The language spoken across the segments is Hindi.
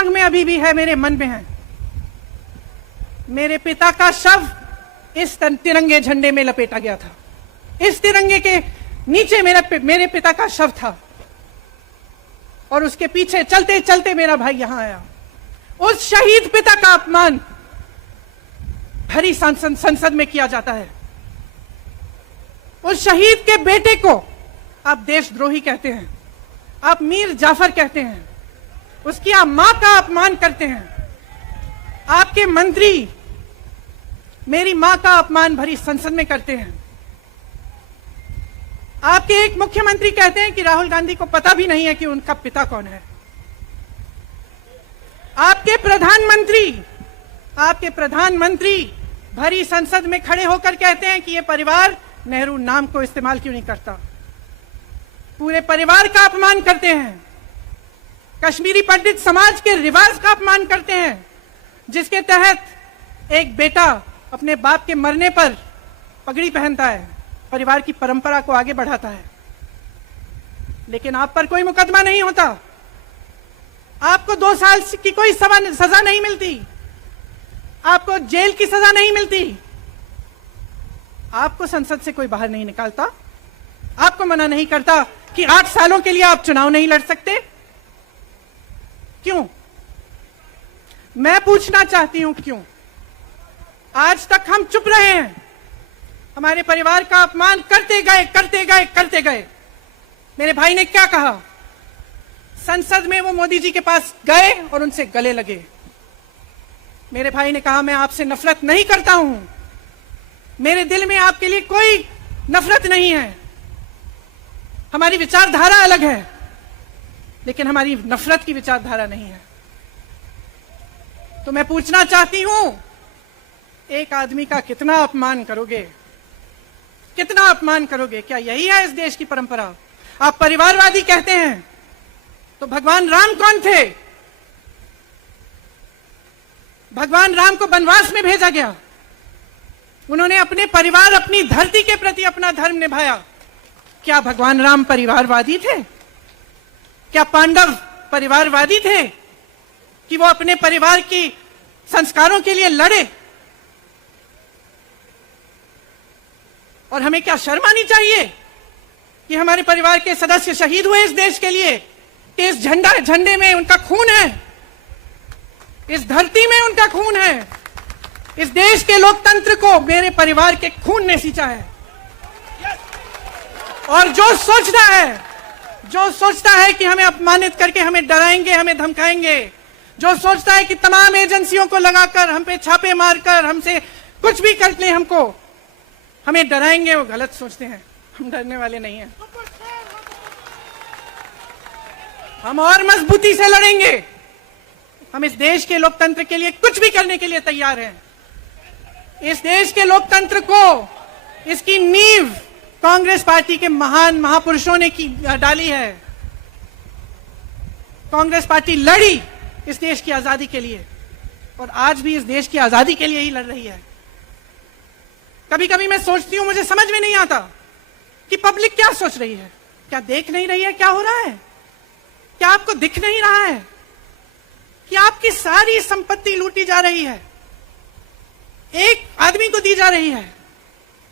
दिमाग में अभी भी है, मेरे मन में है। मेरे पिता का शव इस तिरंगे झंडे में लपेटा गया था। इस तिरंगे के नीचे मेरे पिता का शव था और उसके पीछे चलते चलते मेरा भाई यहां आया। उस शहीद पिता का अपमान भरी संसद में किया जाता है। उस शहीद के बेटे को आप देशद्रोही कहते हैं, आप मीर जाफर कहते हैं, उसकी आप मां का अपमान करते हैं। आपके मंत्री मेरी मां का अपमान भरी संसद में करते हैं। आपके एक मुख्यमंत्री कहते हैं कि राहुल गांधी को पता भी नहीं है कि उनका पिता कौन है। आपके प्रधानमंत्री भरी संसद में खड़े होकर कहते हैं कि यह परिवार नेहरू नाम को इस्तेमाल क्यों नहीं करता। पूरे परिवार का अपमान करते हैं। कश्मीरी पंडित समाज के रिवाज का अपमान करते हैं, जिसके तहत एक बेटा अपने बाप के मरने पर पगड़ी पहनता है, परिवार की परंपरा को आगे बढ़ाता है। लेकिन आप पर कोई मुकदमा नहीं होता, आपको 2 साल की कोई सजा नहीं मिलती, आपको जेल की सजा नहीं मिलती, आपको संसद से कोई बाहर नहीं निकालता, आपको मना नहीं करता कि 8 सालों के लिए आप चुनाव नहीं लड़ सकते। क्यों? मैं पूछना चाहती हूं क्यों? आज तक हम चुप रहे हैं, हमारे परिवार का अपमान करते गए। मेरे भाई ने क्या कहा? संसद में वो मोदी जी के पास गए और उनसे गले लगे। मेरे भाई ने कहा मैं आपसे नफरत नहीं करता हूं, मेरे दिल में आपके लिए कोई नफरत नहीं है, हमारी विचारधारा अलग है, लेकिन हमारी नफरत की विचारधारा नहीं है। तो मैं पूछना चाहती हूं, एक आदमी का कितना अपमान करोगे? कितना अपमान करोगे? क्या यही है इस देश की परंपरा? आप परिवारवादी कहते हैं, तो भगवान राम कौन थे? भगवान राम को वनवास में भेजा गया, उन्होंने अपने परिवार, अपनी धरती के प्रति अपना धर्म निभाया। क्या भगवान राम परिवारवादी थे? क्या पांडव परिवारवादी थे कि वो अपने परिवार की संस्कारों के लिए लड़े? और हमें क्या शर्म आनी चाहिए कि हमारे परिवार के सदस्य शहीद हुए इस देश के लिए, कि इस झंडे में उनका खून है, इस धरती में उनका खून है, इस देश के लोकतंत्र को मेरे परिवार के खून ने सींचा है। और जो सोचता है कि हमें अपमानित करके हमें डराएंगे, हमें धमकाएंगे, जो सोचता है कि तमाम एजेंसियों को लगाकर हम पे छापे मारकर हमसे कुछ भी कर ले, हमें डराएंगे, वो गलत सोचते हैं। हम डरने वाले नहीं हैं, हम और मजबूती से लड़ेंगे। हम इस देश के लोकतंत्र के लिए कुछ भी करने के लिए तैयार हैं। इस देश के लोकतंत्र को, इसकी नींव कांग्रेस पार्टी के महान महापुरुषों ने डाली है। कांग्रेस पार्टी लड़ी इस देश की आजादी के लिए और आज भी इस देश की आजादी के लिए ही लड़ रही है। कभी कभी मैं सोचती हूं, मुझे समझ में नहीं आता कि पब्लिक क्या सोच रही है। क्या देख नहीं रही है क्या हो रहा है? क्या आपको दिख नहीं रहा है कि आपकी सारी संपत्ति लूटी जा रही है, एक आदमी को दी जा रही है,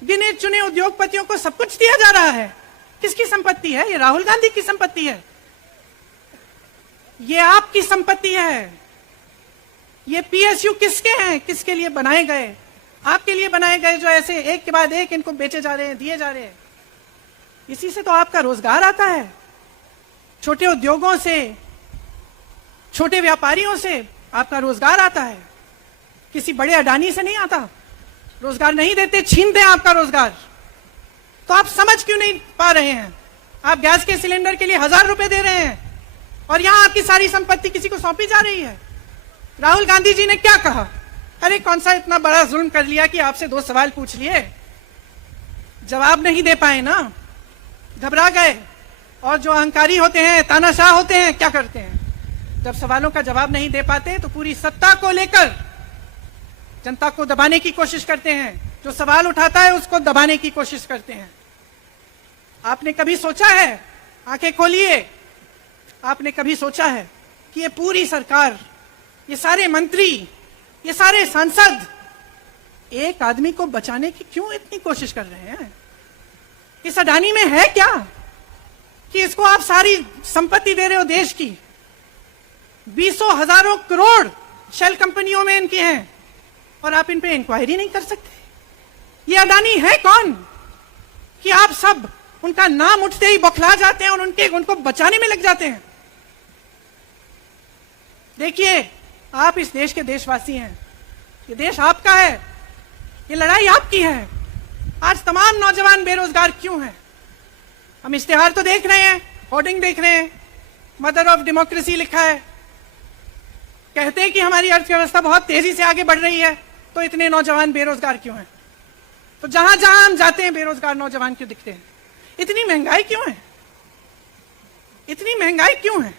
गिने चुने उद्योगपतियों को सब कुछ दिया जा रहा है। किसकी संपत्ति है? ये राहुल गांधी की संपत्ति है, ये आपकी संपत्ति है। ये पीएसयू किसके हैं? किसके लिए बनाए गए? आपके लिए बनाए गए, जो ऐसे एक के बाद एक इनको बेचे जा रहे हैं, दिए जा रहे हैं। इसी से तो आपका रोजगार आता है। छोटे उद्योगों से, छोटे व्यापारियों से आपका रोजगार आता है, किसी बड़े अडानी से नहीं आता। रोजगार नहीं देते, छीनते हैं आपका रोजगार। तो आप समझ क्यों नहीं पा रहे हैं? आप गैस के सिलेंडर के लिए 1000 रुपए दे रहे हैं और यहां आपकी सारी संपत्ति किसी को सौंपी जा रही है। राहुल गांधी जी ने क्या कहा? अरे कौन सा इतना बड़ा जुल्म कर लिया कि आपसे 2 सवाल पूछ लिए, जवाब नहीं दे पाए ना, घबरा गए। और जो अहंकारी होते हैं, तानाशाह होते हैं, क्या करते हैं? जब सवालों का जवाब नहीं दे पाते तो पूरी सत्ता को लेकर जनता को दबाने की कोशिश करते हैं। जो सवाल उठाता है उसको दबाने की कोशिश करते हैं। आपने कभी सोचा है, आंखें खोलिए, आपने कभी सोचा है कि ये पूरी सरकार ये सारे मंत्री, ये सारे सांसद एक आदमी को बचाने की क्यों इतनी कोशिश कर रहे हैं? इस अडानी में है क्या कि इसको आप सारी संपत्ति दे रहे हो देश की? 20 हजारों करोड़ शेल कंपनियों में इनकी हैं और आप इन पे इंक्वायरी नहीं कर सकते? ये अडानी है कौन कि आप सब उनका नाम उठते ही बौखला जाते हैं और उनको बचाने में लग जाते हैं? देखिए, आप इस देश के देशवासी हैं, ये देश आपका है, ये लड़ाई आपकी है। आज तमाम नौजवान बेरोजगार क्यों हैं? हम इश्तिहार तो देख रहे हैं, होर्डिंग देख रहे हैं, मदर ऑफ डेमोक्रेसी लिखा है, कहते हैं कि हमारी अर्थव्यवस्था बहुत तेजी से आगे बढ़ रही है, तो इतने नौजवान बेरोजगार क्यों हैं? तो जहां जहां हम जाते हैं बेरोजगार नौजवान क्यों दिखते हैं? इतनी महंगाई क्यों है? इतनी महंगाई क्यों है?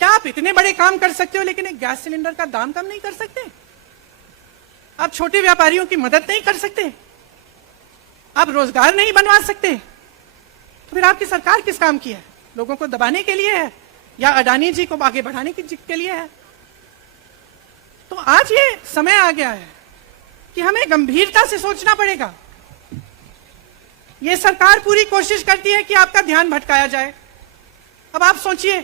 क्या आप इतने बड़े काम कर सकते हो लेकिन एक गैस सिलेंडर का दाम कम नहीं कर सकते? आप छोटे व्यापारियों की मदद नहीं कर सकते? आप रोजगार नहीं बनवा सकते? तो फिर आपकी सरकार किस काम की है? लोगों को दबाने के लिए है या अडानी जी को आगे बढ़ाने के लिए है? तो आज ये समय आ गया है कि हमें गंभीरता से सोचना पड़ेगा। ये सरकार पूरी कोशिश करती है कि आपका ध्यान भटकाया जाए। अब आप सोचिए,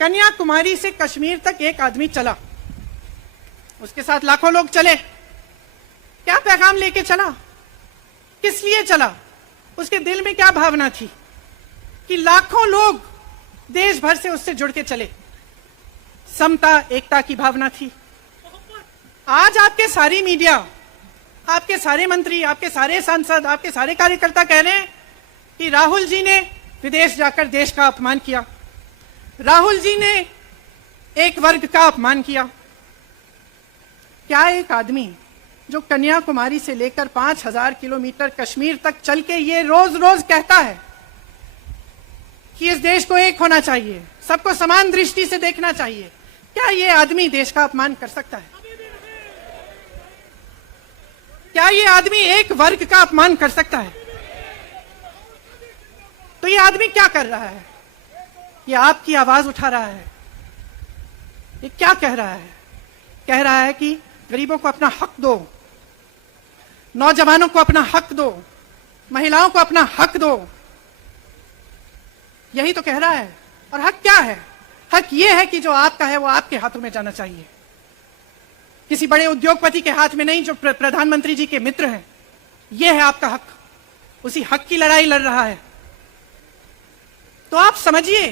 कन्याकुमारी से कश्मीर तक एक आदमी चला, उसके साथ लाखों लोग चले, क्या पैगाम लेके चला? किस लिए चला? उसके दिल में क्या भावना थी कि लाखों लोग देश भर से उससे जुड़ के चले? समता, एकता की भावना थी। आज आपके सारी मीडिया, आपके सारे मंत्री, आपके सारे सांसद, आपके सारे कार्यकर्ता कह रहे हैं कि राहुल जी ने विदेश जाकर देश का अपमान किया, राहुल जी ने एक वर्ग का अपमान किया। क्या एक आदमी जो कन्याकुमारी से लेकर 5000 किलोमीटर कश्मीर तक चल के ये रोज रोज कहता है कि इस देश को एक होना चाहिए, सबको समान दृष्टि से देखना चाहिए, क्या ये आदमी देश का अपमान कर सकता है? क्या ये आदमी एक वर्ग का अपमान कर सकता है? तो ये आदमी क्या कर रहा है? ये आपकी आवाज उठा रहा है। ये क्या कह रहा है? कह रहा है कि गरीबों को अपना हक दो, नौजवानों को अपना हक दो, महिलाओं को अपना हक दो। यही तो कह रहा है। और हक क्या है? हक ये है कि जो आपका है वो आपके हाथों में जाना चाहिए, किसी बड़े उद्योगपति के हाथ में नहीं जो प्रधानमंत्री जी के मित्र हैं। यह है आपका हक। उसी हक की लड़ाई लड़ रहा है। तो आप समझिए,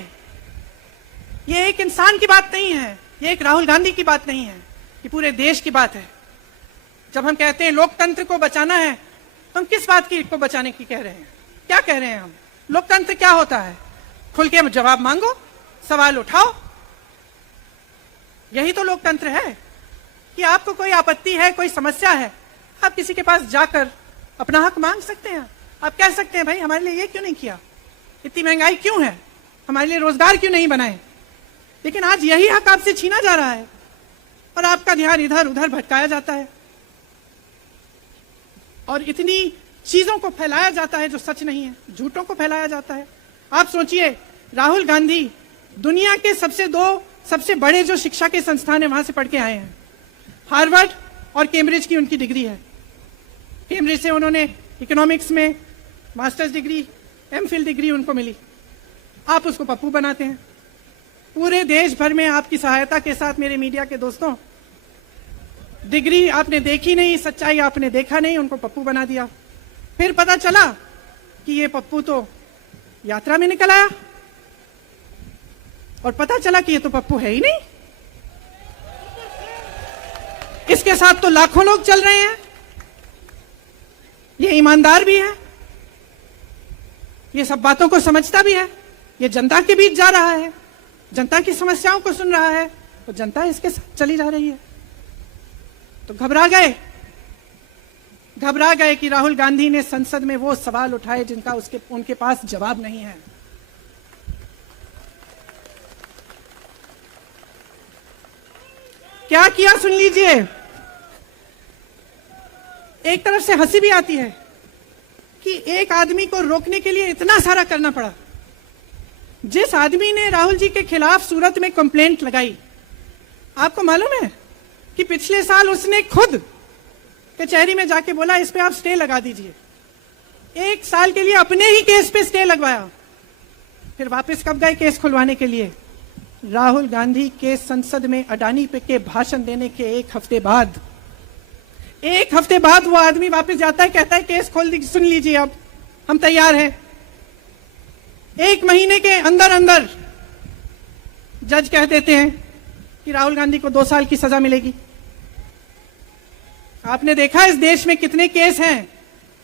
ये एक इंसान की बात नहीं है, ये एक राहुल गांधी की बात नहीं है, ये पूरे देश की बात है। जब हम कहते हैं लोकतंत्र को बचाना है, तो हम किस बात की को बचाने की कह रहे हैं? क्या कह रहे हैं हम? लोकतंत्र क्या होता है? खुल के जवाब मांगो, सवाल उठाओ। यही तो लोकतंत्र है कि आपको कोई आपत्ति है, कोई समस्या है, आप किसी के पास जाकर अपना हक मांग सकते हैं। आप कह सकते हैं भाई हमारे लिए ये क्यों नहीं किया, इतनी महंगाई क्यों है, हमारे लिए रोजगार क्यों नहीं बनाए। लेकिन आज यही हक आपसे छीना जा रहा है और आपका ध्यान इधर उधर भटकाया जाता है और इतनी चीजों को फैलाया जाता है जो सच नहीं है, झूठों को फैलाया जाता है। आप सोचिए, राहुल गांधी दुनिया के सबसे बड़े जो शिक्षा के संस्थान है वहां से पढ़ के आए हैं। हार्वर्ड और कैम्ब्रिज की उनकी डिग्री है। कैम्ब्रिज से उन्होंने इकोनॉमिक्स में मास्टर्स डिग्री, एमफिल डिग्री उनको मिली। आप उसको पप्पू बनाते हैं। पूरे देश भर में आपकी सहायता के साथ मेरे मीडिया के दोस्तों, डिग्री आपने देखी नहीं, सच्चाई आपने देखा नहीं, उनको पप्पू बना दिया। फिर पता चला कि ये पप्पू तो यात्रा में निकल आया और पता चला कि ये तो पप्पू है ही नहीं। इसके साथ तो लाखों लोग चल रहे हैं। ये ईमानदार भी है, ये सब बातों को समझता भी है, ये जनता के बीच जा रहा है, जनता की समस्याओं को सुन रहा है, तो जनता इसके साथ चली जा रही है। तो घबरा गए कि राहुल गांधी ने संसद में वो सवाल उठाए जिनका उनके पास जवाब नहीं है। क्या किया सुन लीजिए। एक तरफ से हंसी भी आती है कि एक आदमी को रोकने के लिए इतना सारा करना पड़ा। जिस आदमी ने राहुल जी के खिलाफ सूरत में कंप्लेंट लगाई, आपको मालूम है कि पिछले साल उसने खुद कचहरी में जाके बोला इस पे आप स्टे लगा दीजिए। 1 साल के लिए अपने ही केस पे स्टे लगवाया, फिर वापस कब गए केस खुलवाने के लिए? राहुल गांधी के संसद में अडानी पे के भाषण देने के 1 हफ्ते बाद, 1 हफ्ते बाद वो आदमी वापस जाता है, कहता है केस खोल दी, सुन लीजिए अब हम तैयार हैं। 1 महीने के अंदर अंदर जज कह देते हैं कि राहुल गांधी को 2 साल की सजा मिलेगी। आपने देखा इस देश में कितने केस हैं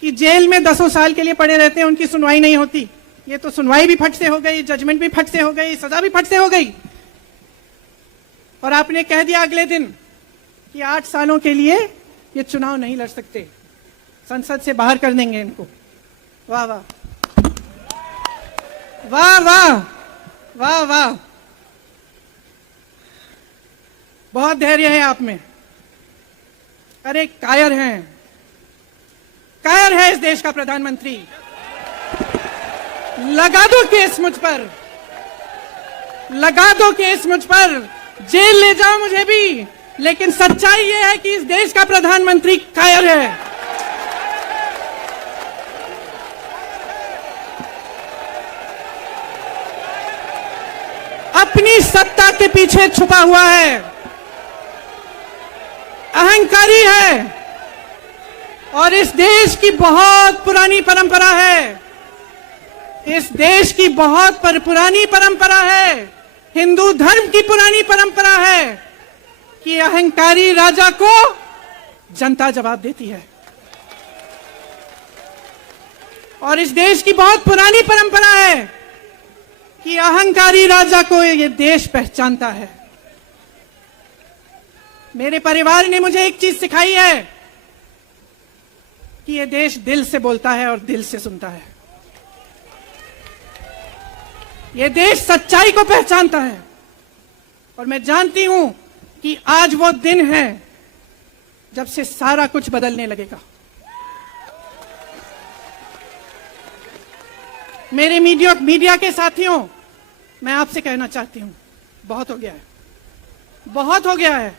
कि जेल में 10 साल के लिए पड़े रहते हैं, उनकी सुनवाई नहीं होती। ये तो सुनवाई भी फट से हो गई, जजमेंट भी फट से हो गई, सजा भी फट से हो गई, और आपने कह दिया अगले दिन कि 8 सालों के लिए ये चुनाव नहीं लड़ सकते, संसद से बाहर कर देंगे इनको। वाह वाह वाह वाह वाह वाह, बहुत धैर्य है आप में। अरे कायर हैं, कायर है इस देश का प्रधानमंत्री। लगा दो केस मुझ पर, लगा दो केस मुझ पर, जेल ले जाओ मुझे भी, लेकिन सच्चाई यह है कि इस देश का प्रधानमंत्री कायर है। अपनी सत्ता के पीछे छुपा हुआ है, अहंकारी है, और इस देश की बहुत पुरानी परंपरा है, इस देश की बहुत पुरानी परंपरा है, हिंदू धर्म की पुरानी परंपरा है कि अहंकारी राजा को जनता जवाब देती है। और इस देश की बहुत पुरानी परंपरा है कि अहंकारी राजा को ये देश पहचानता है। मेरे परिवार ने मुझे एक चीज सिखाई है कि ये देश दिल से बोलता है और दिल से सुनता है। ये देश सच्चाई को पहचानता है, और मैं जानती हूं कि आज वो दिन है जब से सारा कुछ बदलने लगेगा। मेरे मीडिया के साथियों, मैं आपसे कहना चाहती हूं, बहुत हो गया है, बहुत हो गया है।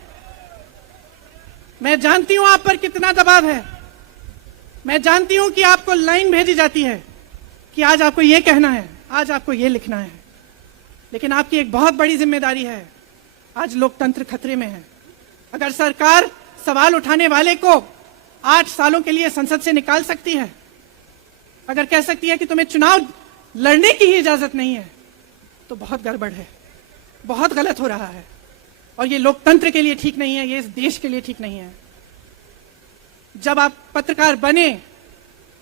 मैं जानती हूं आप पर कितना दबाव है, मैं जानती हूं कि आपको लाइन भेजी जाती है कि आज आपको ये कहना है, आज आपको ये लिखना है, लेकिन आपकी एक बहुत बड़ी जिम्मेदारी है। आज लोकतंत्र खतरे में है। अगर सरकार सवाल उठाने वाले को 8 सालों के लिए संसद से निकाल सकती है, अगर कह सकती है कि तुम्हें चुनाव लड़ने की ही इजाजत नहीं है, तो बहुत गड़बड़ है, बहुत गलत हो रहा है, और ये लोकतंत्र के लिए ठीक नहीं है, ये इस देश के लिए ठीक नहीं है। जब आप पत्रकार बने,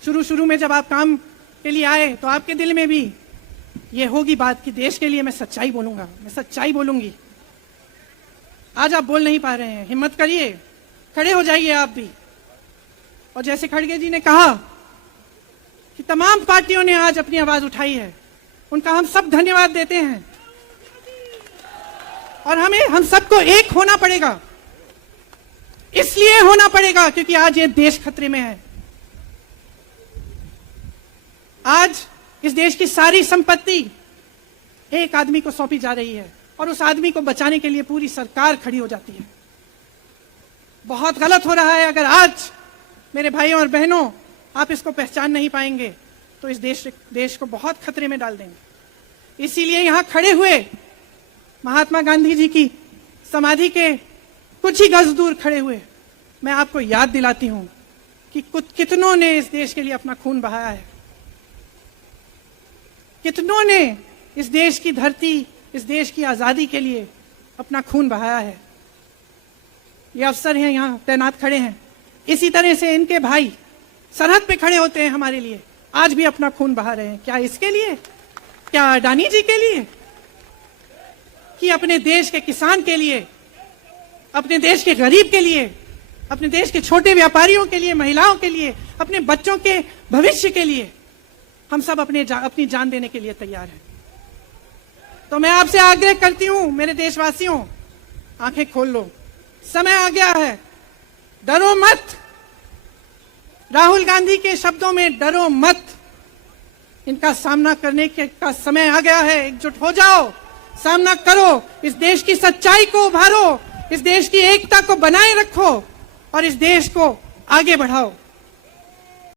शुरू में जब आप काम के लिए आए, तो आपके दिल में भी ये होगी बात कि देश के लिए मैं सच्चाई बोलूंगा, मैं सच्चाई बोलूंगी। आज आप बोल नहीं पा रहे हैं, हिम्मत करिए, खड़े हो जाइए आप भी। और जैसे खड़गे जी ने कहा कि तमाम पार्टियों ने आज अपनी आवाज उठाई है, उनका हम सब धन्यवाद देते हैं, और हम सबको एक होना पड़ेगा। इसलिए होना पड़ेगा क्योंकि आज ये देश खतरे में है। आज इस देश की सारी संपत्ति एक आदमी को सौंपी जा रही है, और उस आदमी को बचाने के लिए पूरी सरकार खड़ी हो जाती है। बहुत गलत हो रहा है। अगर आज मेरे भाइयों और बहनों आप इसको पहचान नहीं पाएंगे तो इस देश को बहुत खतरे में डाल देंगे। इसीलिए यहां खड़े हुए महात्मा गांधी जी की समाधि के कुछ ही गज दूर खड़े हुए मैं आपको याद दिलाती हूं कि कितनों ने इस देश के लिए अपना खून बहाया है, कितनों ने इस देश की धरती, इस देश की आजादी के लिए अपना खून बहाया है। ये अफसर हैं यहां तैनात खड़े हैं, इसी तरह से इनके भाई सरहद पे खड़े होते हैं हमारे लिए, आज भी अपना खून बहा रहे हैं। क्या इसके लिए? क्या अडानी जी के लिए? कि अपने देश के किसान के लिए, अपने देश के गरीब के लिए, अपने देश के छोटे व्यापारियों के लिए, महिलाओं के लिए, अपने बच्चों के भविष्य के लिए हम सब अपनी जान देने के लिए तैयार हैं। तो मैं आपसे आग्रह करती हूं, मेरे देशवासियों, आंखें खोल लो, समय आ गया है, डरो मत। राहुल गांधी के शब्दों में डरो मत, इनका सामना करने का समय आ गया है। एकजुट हो जाओ, सामना करो, इस देश की सच्चाई को उभारो, इस देश की एकता को बनाए रखो और इस देश को आगे बढ़ाओ।